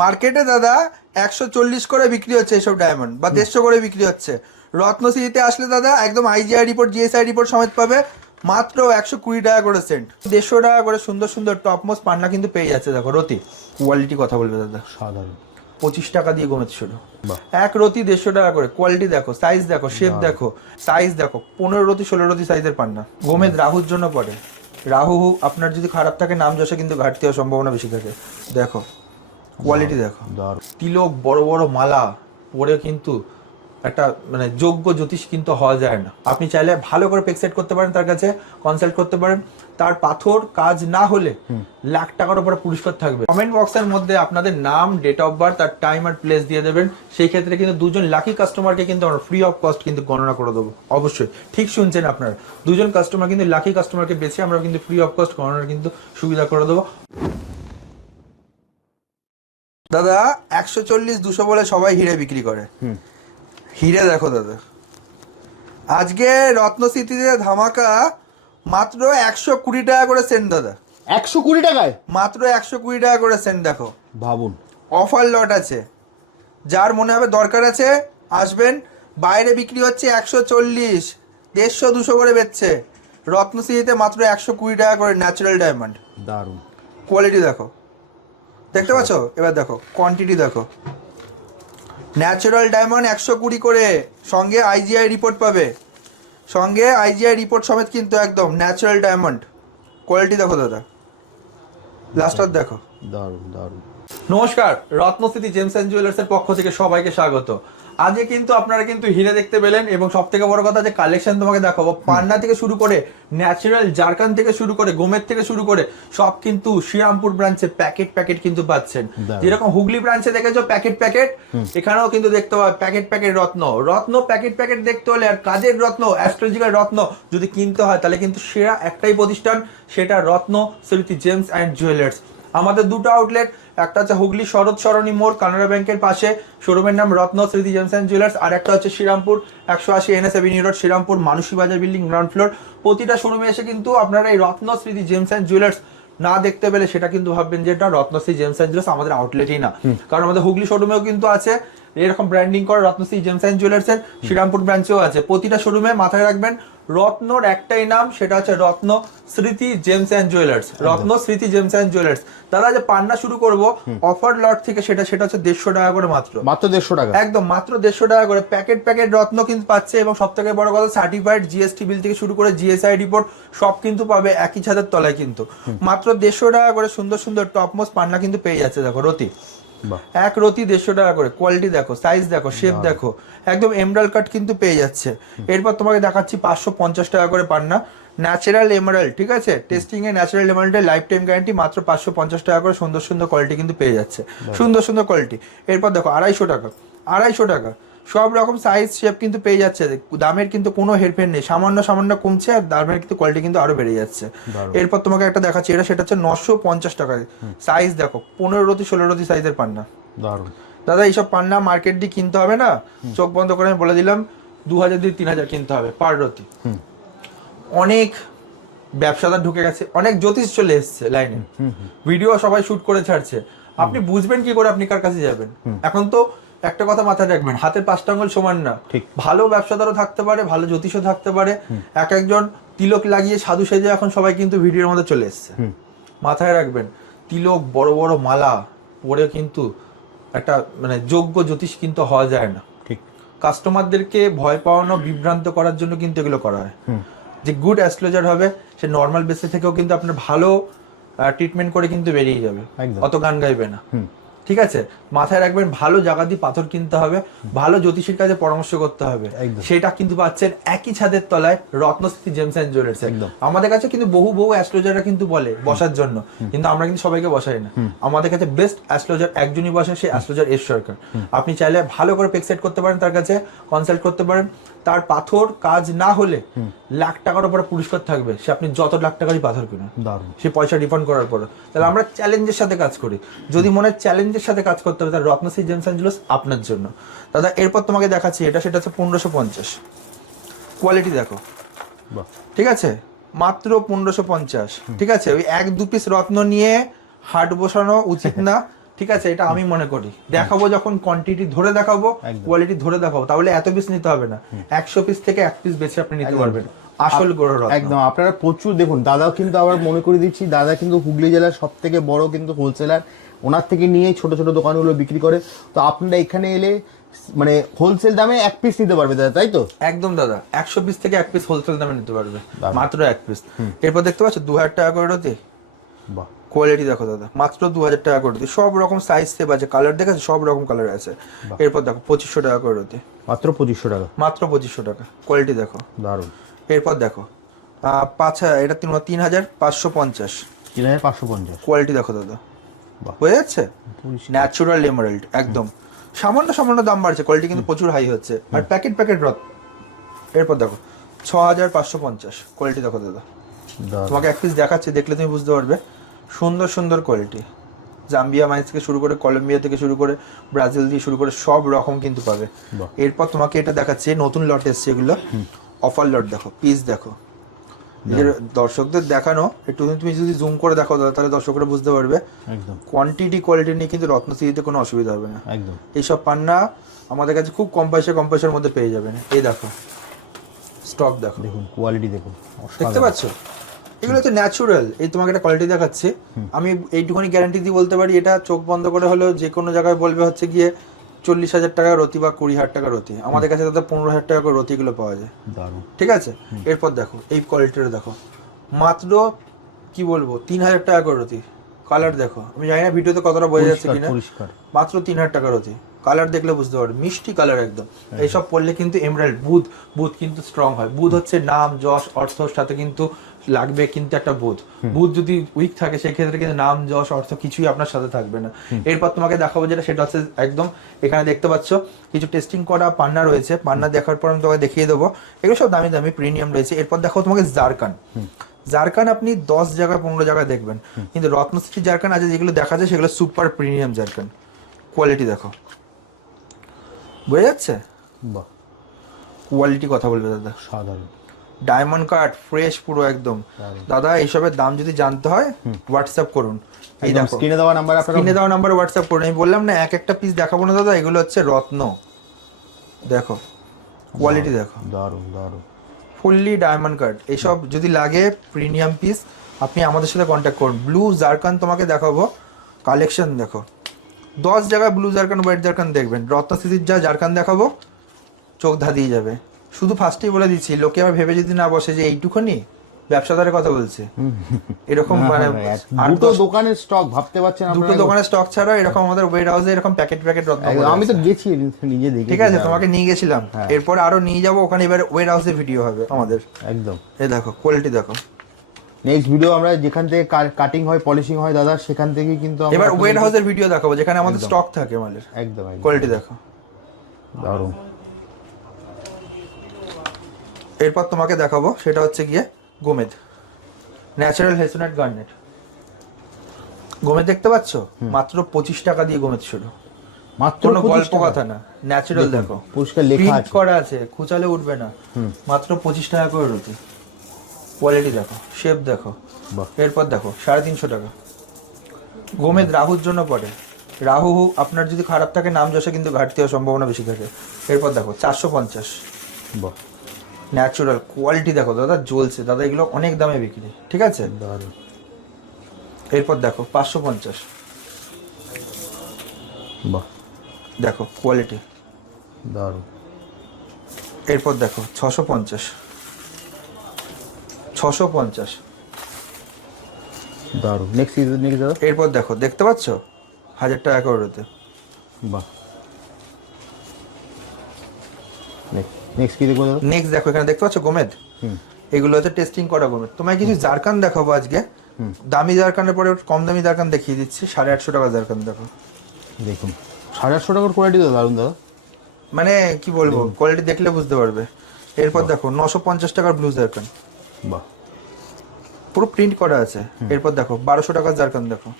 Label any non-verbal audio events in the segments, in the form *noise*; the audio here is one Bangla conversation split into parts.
মার্কেটে দাদা একশো চল্লিশ করে বিক্রি হচ্ছে এসব ডায়মন্ড বা দেড়শো করে বিক্রি হচ্ছে। রত্নশ্রীতে আসলে দাদা একদম আইজিআই রিপোর্ট জিএসআই রিপোর্ট সমেত পাবে। মাত্র একশো কুড়ি টাকা করে সেন্ট দেড়শো টাকা করে সুন্দর সুন্দর টপ মোস্ট পান্না কিন্তু পেয়ে যাচ্ছে দেখো রতি। কোয়ালিটি কথা বলবে দাদা। সাধারণ। পঁচিশ টাকা দিয়ে গোমেজ শুরু এক রতি দেড়শো টাকা করে। কোয়ালিটি দেখো সাইজ দেখো শেপ দেখো সাইজ দেখো। পনেরো রতি ষোলো রতি সাইজের পান্না। গোমেদ রাহুর জন্য পড়ে। রাহু আপনার যদি খারাপ থাকে নাম যশে কিন্তু ঘাটতি হওয়ার সম্ভাবনা বেশি থাকে। দেখো। কোয়ালিটি দেখো। তিলক বড় বড় মালা পরে কিন্তু একটা মানে যোগ্য জ্যোতিষ কিন্তু হওয়া যায় না। আপনি চাইলে ভালো করে পেক্সেট করতে পারেন তার কাছে কনসাল্ট করতে পারেন। তার পাথর কাজ না হলে লাখ টাকার উপরে পুরস্কার থাকবে। কমেন্ট বক্সের মধ্যে আপনাদের নাম ডেট অফ বার্থ আর টাইম আর প্লেস দিয়ে দেবেন। সেই ক্ষেত্রে কিন্তু দুজন লাকি কাস্টমারকে কিন্তু আমরা ফ্রি অফ কস্ট কিন্তু গণনা করে দেবো। অবশ্যই। ঠিক শুনছেন আপনারা। দুজন কাস্টমার কিন্তু লাকি কাস্টমারকে বেছে আমরা কিন্তু ফ্রি অফ কস্ট গণনার কিন্তু সুবিধা করে দেবো। দাদা একশো চল্লিশ দুশো বলে সবাই হিরে বিক্রি করে। হিরে দেখো দাদা। আজকে রত্নস্মৃতিতে ধামাকা মাত্র একশো কুড়ি টাকা করে সেন্ট দাদা। একশো কুড়ি টাকায়? মাত্র একশো কুড়ি টাকা করে সেন্ট দেখো। ভাবুন। অফার লট আছে। যার মনে হবে দরকার আছে আসবেন। বাইরে বিক্রি হচ্ছে একশো চল্লিশ দেড়শো দুশো করে বেচছে। রত্নশ্রীতে মাত্র একশো কুড়ি টাকা করে ন্যাচারাল ডায়মন্ড। দারুণ। কোয়ালিটি দেখো। দেখতে পাচ্ছ? এবার দেখো কোয়ান্টিটি দেখো। ন্যাচারাল ডায়মন্ড একশো কুড়ি করে সঙ্গে আইজিআই রিপোর্ট পাবে। সঙ্গে আইজিআই রিপোর্ট সমেত কিন্তু একদম ন্যাচারাল ডায়মন্ড কোয়ালিটি দেখো দাদা। লাস্টার দেখো। দারুণ দারুণ। নমস্কার রত্নস্থিতি জেমস অ্যান্ড জুয়েলার্সের পক্ষ থেকে সবাইকে স্বাগত। আজকে কিন্তু আপনারা কিন্তু হিরে দেখতে পেলেন এবং সব থেকে বড় কথা যে কালেকশন তোমাকে দেখাবো। পান্না থেকে শুরু করে ন্যাচারাল জারকান থেকে শুরু করে গোমের থেকে শুরু করে সব কিন্তু শ্রীরামপুর ব্রাঞ্চে প্যাকেট প্যাকেট কিন্তু পাচ্ছেন। যেরকম হুগলি ব্রাঞ্চে দেখেছ প্যাকেট প্যাকেট এখানেও কিন্তু দেখতে পাবে প্যাকেট প্যাকেট রত্ন। রত্ন প্যাকেট প্যাকেট দেখতে হলে আর কাজের রত্ন অ্যাস্ট্রোলজিক্যাল রত্ন যদি কিনতে হয় তাহলে কিন্তু সেরা একটাই প্রতিষ্ঠান সেটা রত্ন স্মৃতি জেমস অ্যান্ড জুয়েলার্স। আমাদের দুটো আউটলেট একটা হচ্ছে হুগলি শরৎ সরণী মোড় কানাডা ব্যাংকের পাশে। শোরুমের নাম রত্ন স্মৃতি জেমস অ্যান্ড জুয়েলার্স আর একটা হচ্ছে শ্রীরামপুর একশো আশি NS avenue road Serampore Manasi বাজার বিল্ডিং গ্রাউন্ড ফ্লোর প্রতিটা শোরুমে এসে কিন্তু আপনারা এই রত্ন স্মৃতি জেমস অ্যান্ড জুয়েলার্স না দেখতে পেলে সেটা কিন্তু ভাববেন যে এটা রত্নশ্রী জেমস অ্যান্ড জুয়েলার্স আমাদের আউটলেটই না। কারণ আমাদের হুগলি শোরুমেও কিন্তু আছে এরকম ব্র্যান্ডিং করে রত্নশ্রী জেমস অ্যান্ড জুয়েলার্স এর শ্রীরামপুর ব্রাঞ্চেও আছে। প্রতিটা শোরুমে মাথায় রাখবেন রত্নর একটাই নাম সেটা হচ্ছে রত্ন স্মৃতি জেমস অ্যান্ড জুয়েলার্স। রত্ন স্মৃতি জেমস অ্যান্ড জুয়েলার্স। তারা যে পান্না শুরু করব অফার লট থেকে সেটা সেটা হচ্ছে দেড়শো টাকা করে মাত্র। মাত্র দেড়শো টাকা। একদম মাত্র দেড়শো টাকা করে। প্যাকেট প্যাকেট রত্ন কিন্তু পাচ্ছে এবং সব থেকে বড় কথা সার্টিফাইড জিএসটি বিল থেকে শুরু করে জিএসআই রিপোর্ট সব কিন্তু পাবে একই ছাদের তলায় কিন্তু। মাত্র দেড়শো টাকা করে সুন্দর সুন্দর টপ মোস্ট পান্না কিন্তু পেয়ে যাচ্ছে দেখো রতি। এক রতি দেড়শো টাকা করে। কোয়ালিটি দেখো সাইজ দেখো শেপ দেখো। একদম এমরাল কাট কিন্তু পেয়ে যাচ্ছে। এরপর তোমাকে দেখাচ্ছি পাঁচশো পঞ্চাশ টাকা করে পান্না। ন্যাচারাল এমারাল ঠিক আছে? টেস্টিং এ ন্যাচারাল এমারাল্ডের লাইফ টাইম গ্যারান্টি মাত্র পাঁচশো পঞ্চাশ টাকা করে। সুন্দর সুন্দর কোয়ালিটি কিন্তু পেয়ে যাচ্ছে। সুন্দর সুন্দর কোয়ালিটি এরপর দেখো আড়াইশো টাকা। আড়াইশো টাকা। সব রকম সাইজ শেপ কিন্তু পেয়ে যাচ্ছে। দামের কিন্তু কোনো হেরফের নেই। সামান্য সামান্য কমছে আর দামের কিন্তু কোয়ালিটি কিন্তু আরও বেড়ে যাচ্ছে। এরপর তোমাকে একটা দেখাচ্ছি। এটা সেটা হচ্ছে নশো পঞ্চাশ টাকায় সাইজ দেখো পনেরো রতি ষোলো রতি সাইজের পান্না। দারুণ। দাদা এইসব পান্না মার্কেট দিয়ে কিনতে হবে না? চোখ বন্ধ করে আমি বলে দিলাম দু হাজার দিয়ে তিন হাজার কিনতে হবে পার রতি। অনেক ব্যবসাদার ঢুকে গেছে অনেক জ্যোতিষ চলে এসছে লাইনে ভিডিও সবাই শুট করে ছাড়ছে। আপনি বুঝবেন কি করে আপনি কার কাছে যাবেন? এখন তো একটা কথা মাথায় রাখবেন হাতের পাঁচটা আঙ্গুল সমান না। ঠিক। ভালো ব্যবসাদারও থাকতে পারে ভালো জ্যোতিষও থাকতে পারে। এক একজন তিলক লাগিয়ে সাধু সেজে এখন সবাই কিন্তু ভিডিওর মধ্যে চলে এসছে। মাথায় রাখবেন তিলক বড় বড় মালা পরে কিন্তু একটা মানে যোগ্য জ্যোতিষ কিন্তু হওয়া যায় না। ঠিক। কাস্টমারদেরকে ভয় পাওয়ানো বিভ্রান্ত করার জন্য কিন্তু এগুলো করা হয়। যে গুড অ্যাস্ট্রোলজার হবে সে নর্মাল বেসে থেকেও কিন্তু আপনার ভালো ট্রিটমেন্ট করে কিন্তু বেরিয়ে যাবে। অত গান গাইবে না। ঠিক আছে? মাথায় রাখবেন ভালো জায়গা দিয়ে পাথর কিনতে হবে ভালো জ্যোতিষীর কাছে পরামর্শ করতে হবে। সেটা কিন্তু পাচ্ছেন একই ছাদের তলায় রত্নস্থিতি জেমস অ্যান্ড জুয়েলার্স। আমাদের কাছে কিন্তু বহু বহু অ্যাস্ট্রোলজাররা কিন্তু বলে বসার জন্য। কিন্তু আমরা কিন্তু সবাইকে বসাই না। আমাদের কাছে বেস্ট অ্যাস্ট্রোলজার একজনই বসে সেই অ্যাস্ট্রোলজার এস সরকার। আপনি চাইলে ভালো করে পেক্সেট করতে পারেন তার কাছে কনসাল্ট করতে পারেন। তার পাথর কাজ না হলে লাখ টাকার উপরে পুরস্কার থাকবে। সে আপনি যত লাখ টাকারই পাথর কিনুন। সে পয়সা রিফান্ড করার পর তাহলে আমরা চ্যালেঞ্জের সাথে কাজ করি। যদি মনে হয় চ্যালেঞ্জের সাথে কাজ করতে হবে তাহলে রত্নশ্রী জেমস অ্যাঞ্জেলস আপনার জন্য। দাদা এরপর তোমাকে দেখাচ্ছি এটা সেটা হচ্ছে পনেরোশো পঞ্চাশ। কোয়ালিটি দেখো। ঠিক আছে? মাত্র পনেরোশো পঞ্চাশ। ঠিক আছে? ওই এক দু পিস রত্ন নিয়ে হাট বসানো উচিত না। *laughs* ঠিক আছে? এটা আমি মনে করি। দেখাবো যখন কোয়ান্টিটি ধরে দেখাবো কোয়ালিটি ধরে দেখাবো। তাহলে এত পিস নিতে হবে না। একশো পিস থেকে এক পিস বেছে আপনি নিতে পারবেন। আসল গরু একদম আপনারা প্রচুর দেখুন দাদাও কিন্তু আবার মনে করে দিচ্ছি দাদা কিন্তু হুগলি জেলার সব থেকে বড় কিন্তু হোলসেলার ওনার থেকে নিয়ে ছোট ছোট দোকানগুলো বিক্রি করে। তো আপনারা এখানে এলে মানে হোলসেল দামে এক পিস নিতে পারবে দাদা তাই তো? একদম দাদা একশো পিস থেকে এক পিস হোলসেল দামে নিতে পারবে। মাত্র এক পিস এরপর দেখতে পাচ্ছ দু হাজার টাকা করে রতি বাহ। কোয়ালিটি দেখো দাদা মাত্র দু হাজার টাকা করে রতি সব রকম সাইজ সেভ আছে কালার দেখেছ? সব রকম কালার আছে। এরপর দেখো পঁচিশশো টাকা করে রতি মাত্র পঁচিশশো টাকা। মাত্র পঁচিশশো টাকা কোয়ালিটি দেখো। দারুণ। এরপর দেখো পাঁচ হাজার এটা তিন তিন হাজার পাঁচশো পঞ্চাশ। তিন হাজার পাঁচশো পঞ্চাশ। কোয়ালিটি দেখো দাদা। বোঝা যাচ্ছে? ন্যাচুরাল এমারেল্ড একদম। সামান্য সামান্য দাম বাড়ছে কোয়ালিটি কিন্তু প্রচুর হাই হচ্ছে। আর প্যাকেট প্যাকেট রথ এরপর দেখো ছ হাজার পাঁচশো পঞ্চাশ কোয়ালিটি দেখো দাদা। তোমাকে এক পিস দেখাচ্ছি দেখলে তুমি বুঝতে পারবে। সুন্দর সুন্দর কোয়ালিটি জাম্বিয়া মাইস থেকে শুরু করে কলম্বিয়া থেকে শুরু করে ব্রাজিল দিয়ে শুরু করে সব রকম কিন্তু পাবে। এরপর তোমাকে এটা দেখাচ্ছি নতুন লট এসছে এগুলো। অফার লট দেখো পিস দেখো। এর দর্শকদের দেখানো একটু তুমি যদি জুম করে দেখো তাহলে দর্শকরা বুঝতে পারবে। একদম। কোয়ান্টিটি কোয়ালিটি নিয়ে কিন্তু রত্নশ্রীতে কোনো অসুবিধা হবে না। একদম। এইসব পান্না আমাদের কাছে খুব কম পয়সা কম পয়সার মধ্যে পেয়ে যাবেন। এই দেখো স্টক দেখো। দেখুন কোয়ালিটি দেখুন। দেখতে। পাচ্ছ? এগুলো তো ন্যাচুরাল এই তোমাকে একটা কোয়ালিটি দেখাচ্ছে। আমি এইটুখানি গ্যারান্টি দিয়ে বলতে পারি এটা চোখ বন্ধ করে হলেও যে কোনো জায়গায় বলবে হচ্ছে গিয়ে চল্লিশ হাজার টাকা রতি বা কুড়ি হাজার টাকা রতি। আমাদের কাছে দাদা পনেরো হাজার টাকা করে রতিগুলো পাওয়া যায়। দারুণ। ঠিক আছে? এরপর দেখো এই কোয়ালিটিটা দেখো। মাত্র কি বলব? তিন হাজার টাকা করে রতি। কালার দেখো। আমি জানি না ভিডিওতে কতটা বোঝা যাচ্ছে কিনা। মাত্র তিন হাজার টাকা হতে কালার দেখলে বুঝতে পারবে মিষ্টি কালার একদম। এইসব পড়লে কিন্তু এমরাল্ড বুধ বুধ কিন্তু স্ট্রং হয়। বুধ হচ্ছে নাম যশ অর্থর সাথে কিন্তু লাগবে কিন্তু একটা বুধ। বুধ যদি উইক থাকে সেক্ষেত্রে কিন্তু নাম যশ অর্থ কিছুই আপনার সাথে থাকবে না। এরপর তোমাকে দেখাবো যেটা সেটা হচ্ছে একদম এখানে দেখতে পাচ্ছ কিছু টেস্টিং করা পান্না রয়েছে। পান্না দেখার পর আমি তোমাকে দেখিয়ে দেবো। এগুলো সব দামি দামি প্রিমিয়াম রয়েছে। এরপর দেখো তোমাকে জারকান জারকান আপনি দশ জায়গায় পনেরো জায়গায় দেখবেন। কিন্তু রত্নশ্রী জারকান আছে যেগুলো দেখা যায় সেগুলো সুপার প্রিমিয়াম জারকান কোয়ালিটি দেখো। বোঝা যাচ্ছে? বাহ। কোয়ালিটি কথা বলবে দাদা। সাধারণ। ডায়মন্ড কাট ফ্রেশ পুরো একদম। দাদা এইসবের দাম যদি জানতে হয় হোয়াটসঅ্যাপ করুন। এই দেখো। স্ক্রিনে দেওয়া নাম্বার আপনারা স্ক্রিনে দেওয়া নাম্বার হোয়াটসঅ্যাপ করুন। আমি বললাম না এক একটা পিস দেখাবো না দাদা এগুলো হচ্ছে রত্ন। দেখো। কোয়ালিটি দেখো। দারুণ দারুণ। ফুললি ডায়মন্ড কাট এইসব যদি লাগে প্রিমিয়াম পিস আপনি আমাদের সাথে কন্ট্যাক্ট করুন। ব্লু জারকান তোমাকে দেখাবো। কালেকশন দেখো। দশ জায়গায় ব্লু জারকান হোয়াইট জারকান দেখবেন। রত্নস্থিতির যা জারকান দেখাবো চোখ ধাঁধিয়ে যাবে। শুধু ফার্স্টেই বলে দিচ্ছি লোকে আবার ভেবে যদি না বসে যে এইটুকুনি ব্যবসাদারের কথা বলছে। *laughs* এরকম মানে দুটো দোকানের স্টক ভাবতে পারছেন দুটো দোকানের স্টক ছাড়া এরকম আমাদের ওয়ের হাউসে এরকম প্যাকেট প্যাকেট রত্ন আমি তো গেছি নিজে দেখে ঠিক আছে তোমাকে নিয়ে গেছিলাম। হ্যাঁ। এরপর আরও নিয়ে যাব ওখানে এবার ওয়ের হাউসে ভিডিও হবে আমাদের। একদম। এই দেখো কোয়ালিটি দেখো। নেক্সট ভিডিও আমরা যেখান থেকে কাটিং হয় পলিশিং হয় দাদা সেখান থেকে কিন্তু আমরা এবার ওয়ের হাউসের ভিডিও দেখাবো যেখানে আমাদের স্টক থাকে মালের। একদম কোয়ালিটি দেখো। দারুণ। এরপর তোমাকে দেখাবো সেটা হচ্ছে গিয়ে গোমেদ। ন্যাচারাল হেসোনেট গার্নেট গোমেদ দেখতে পাচ্ছ? মাত্র পঁচিশ টাকা দিয়ে গোমেদ শুরু। মাত্র কোনো গল্প কথা না ন্যাচারাল দেখো। পরিষ্কার লেখা করা আছে খুচালে উঠবে না। মাত্র পঁচিশ টাকা করে রুটি। কোয়ালিটি দেখো শেপ দেখো এরপর দেখো সাড়ে তিনশো টাকা। গোমেদ রাহুর জন্য পড়ে। রাহু আপনার যদি খারাপ থাকে নাম যশে কিন্তু ঘাটতি হওয়ার সম্ভাবনা বেশি থাকে। এরপর দেখো চারশো পঞ্চাশ। বাহ। ন্যাচুরাল কোয়ালিটি দেখো দাদা জ্বলছে। দাদা এগুলো অনেক দামে বিক্রি ঠিক আছে? এরপর দেখো পাঁচশো পঞ্চাশ। বাহ। দেখো কোয়ালিটি দারুণ। এরপর দেখো ছশো পঞ্চাশ। ছশো পঞ্চাশ। দারুণ। নেক্সট নেক্সট দাদা? এরপর দেখো দেখতে পাচ্ছ? হাজার টাকা করে ওতে বাহ। নেক্সট কি দেখব দাদা? নেক্সট দেখো এখানে দেখতে পাচ্ছ গোমেদ? হুম। এগুলো হচ্ছে টেস্টিং করা গোমেদ। তোমায় কিছু জারকান দেখাবো আজকে। দামি জারকানের পরে কম দামি জারকান দেখিয়ে দিচ্ছি। সাড়ে আটশো টাকা জারকান দেখো। দেখুন। সাড়ে আটশো টাকার কোয়ালিটি তো দারুণ দাদা। মানে কি বলব কোয়ালিটি দেখলে বুঝতে পারবে। এরপর দেখো নশো পঞ্চাশ টাকার ব্লু জারকান। বাহ। পুরো প্রিন্ট করা আছে। এরপর দেখো বারোশো টাকার জারকান দেখো।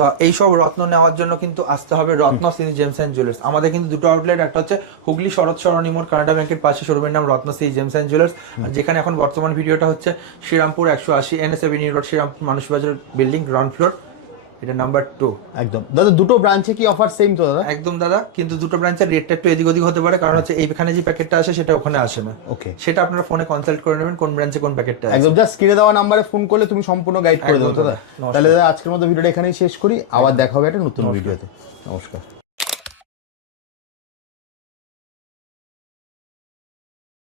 তো এইসব রত্ন নেওয়ার জন্য কিন্তু আসতে হবে রত্ন সিনি জেমস অ্যান্ড জুয়েলার্স। আমাদের কিন্তু দুটো আউটলেট একটা হচ্ছে হুগলি শরৎ সরণি মোড় কানাডা ব্যাংকের পাশে শোরুমের নাম রত্ন সিনি জেমস অ্যান্ড জুয়েলার্স। আর যেখানে এখন বর্তমান ভিডিওটা হচ্ছে শ্রীরামপুর একশো আশি এনএস এভিনিউ রোড শ্রীরামপুর মানুষ বাজার বিল্ডিং গ্রাউন্ড ফ্লোর এটা নাম্বার টু একদম। দাদা দুটো ব্রাঞ্চে কি অফার সেম তো দাদা? একদম দাদা। কিন্তু দুটো ব্রাঞ্চের রেটটা একটু এদিক ওদিক হতে পারে কারণ হচ্ছে এইখানে যে প্যাকেটটা আসে সেটা ওখানে আসে না। ওকে সেটা আপনারা ফোনে কনসাল্ট করে নেবেন কোন ব্রাঞ্চে কোন প্যাকেটটা একদম জাস্ট স্ক্রিনে দেওয়া নাম্বারে ফোন করলে তুমি সম্পূর্ণ গাইড করে দেবো দাদা। দাদা, তাহলে দাদা আজকের মতো ভিডিওটা এখানেই শেষ করি। আবার দেখা হবে একটা নতুন ভিডিওতে। নমস্কার।